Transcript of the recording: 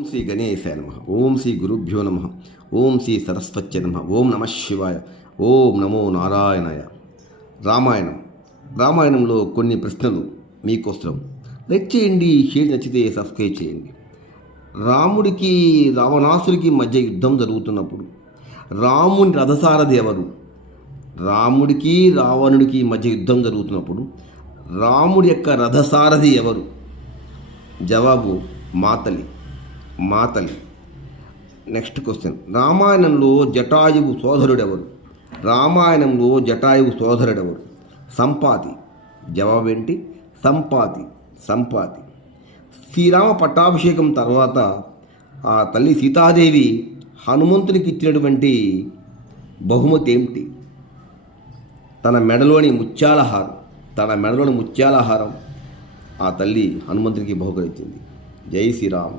ఓం శ్రీ గణేశాయ నమ. ఓం శ్రీ గురుభ్యో నమ. ఓం శ్రీ సరస్వత్య నమ. ఓం నమ శివాయ. ఓం నమో నారాయణాయ. రామాయణంలో కొన్ని ప్రశ్నలు మీకోసం. లైక్ చేయండి, షేర్ నచ్చితే సబ్స్క్రైబ్ చేయండి. రాముడికి రావణాసుడికి మధ్య యుద్ధం జరుగుతున్నప్పుడు రాముని రథసారథి ఎవరు? రాముడికి రావణుడికి మధ్య యుద్ధం జరుగుతున్నప్పుడు రాముడి యొక్క రథసారథి ఎవరు? జవాబు మాతలి. నెక్స్ట్ క్వశ్చన్, రామాయణంలో జటాయువు సోదరుడెవరు? సంపాతి. జవాబేంటి? సంపాతి. శ్రీరామ పట్టాభిషేకం తర్వాత ఆ తల్లి సీతాదేవి హనుమంతునికి ఇచ్చినటువంటి బహుమతి ఏమిటి? తన మెడలోని ముత్యాల హారం ఆ తల్లి హనుమంతునికి బహుకరించింది. జై శ్రీరామ్.